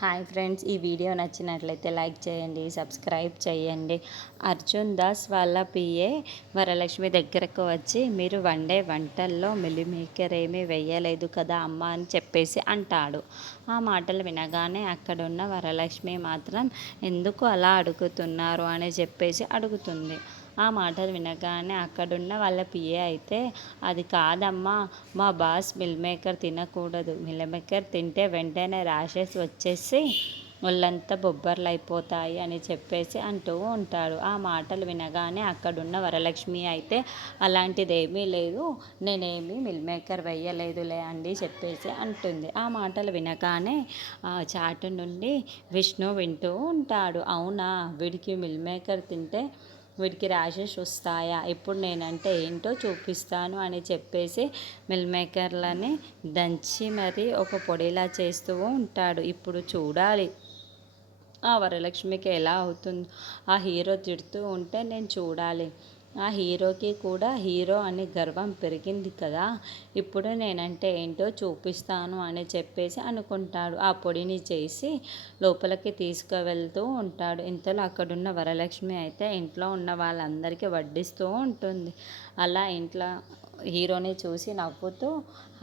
Hi friends, ఈ video నచ్చినట్లయితే like చేయండి, సబ్స్క్రైబ్ చేయండి. అర్జున్ దాస్ వాళ్ళ పిఏ వరలక్ష్మి దగ్గరకు వచ్చి, మీరు వండే వంటల్లో మిల్లిమేకర్ ఏమీ వేయలేదు కదా అమ్మ అని చెప్పేసి అంటాడు. ఆ మాటలు వినగానే అక్కడున్న వరలక్ష్మి మాత్రం ఎందుకు అలా అడుగుతున్నారు అని చెప్పేసి అడుగుతుంది. ఆ మాటలు వినగానే అక్కడున్న వాళ్ళ పిఏ అయితే, అది కాదమ్మా, మా బాస్ మిల్ మేకర్ తినకూడదు, మిల్ మేకర్ తింటే వెంటనే ర్యాషెస్ వచ్చేసి ఒళ్ళంతా బొబ్బర్లు అయిపోతాయి అని చెప్పేసి అంటూ ఉంటాడు. ఆ మాటలు వినగానే అక్కడున్న వరలక్ష్మి అయితే, అలాంటిదేమీ లేదు, నేనేమి మిల్ మేకర్ వేయలేదులే అండి చెప్పేసి అంటుంది. ఆ మాటలు వినగానే చాటు నుండి విష్ణు వింటూ ఉంటాడు. అవునా, వీడికి మిల్ మేకర్ తింటే వీడికి ర్యాషెస్ వస్తాయా, ఇప్పుడు నేనంటే ఏంటో చూపిస్తాను అని చెప్పేసి మిల్ మేకర్లని దంచి మరీ ఒక పొడిలా చేస్తూ ఉంటాడు. ఇప్పుడు చూడాలి ఆ వరలక్ష్మికి ఎలా అవుతుందో. ఆ హీరో తిడుతూ ఉంటే నేను చూడాలి. ఆ హీరోకి కూడా హీరో అని గర్వం పెరిగింది కదా, ఇప్పుడు నేనంటే ఏంటో చూపిస్తాను అని చెప్పేసి అనుకుంటాడు. ఆ పొడిని చేసి లోపలికి తీసుకువెళ్తూ ఉంటాడు. ఇంతలో అక్కడున్న వరలక్ష్మి అయితే ఇంట్లో ఉన్న వాళ్ళందరికీ వడ్డిస్తూ ఉంటుంది. అలా ఇంట్లో హీరోని చూసి నవ్వుతూ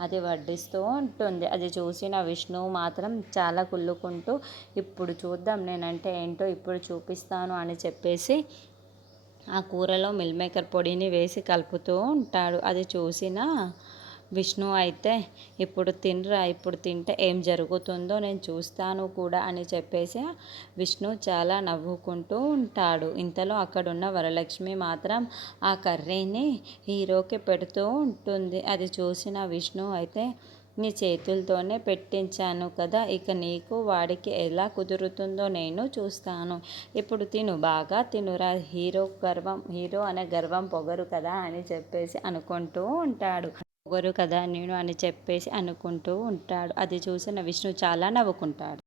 అది వడ్డిస్తూ ఉంటుంది. అది చూసిన విష్ణు మాత్రం చాలా కుళ్ళుకుంటూ, ఇప్పుడు చూద్దాం నేనంటే ఏంటో ఇప్పుడు చూపిస్తాను అని చెప్పేసి ఆ కూరలో మిల్ మేకర్ పొడిని వేసి కలుపుతూ ఉంటాడు. అది చూసిన విష్ణు అయితే, ఇప్పుడు తినరా, ఇప్పుడు తింటే ఏం జరుగుతుందో నేను చూస్తాను కూడా అని చెప్పేసి విష్ణు చాలా నవ్వుకుంటూ ఉంటాడు. ఇంతలో అక్కడున్న వరలక్ష్మి మాత్రం ఆ కర్రీని హీరోకి పెడుతూ ఉంటుంది. అది చూసిన విష్ణు అయితే, నీ చేతులతోనే పెట్టించాను కదా, ఇక నీకు వాడికి ఎలా కుదురుతుందో నేను చూస్తాను, ఇప్పుడు తిను, బాగా తినురా, హీరో అనే గర్వం పొగరు కదా అని చెప్పేసి అనుకుంటూ ఉంటాడు. పొగరు కదా నేను అని చెప్పేసి అనుకుంటూ ఉంటాడు. అది చూసిన విష్ణు చాలా నవ్వుకుంటాడు.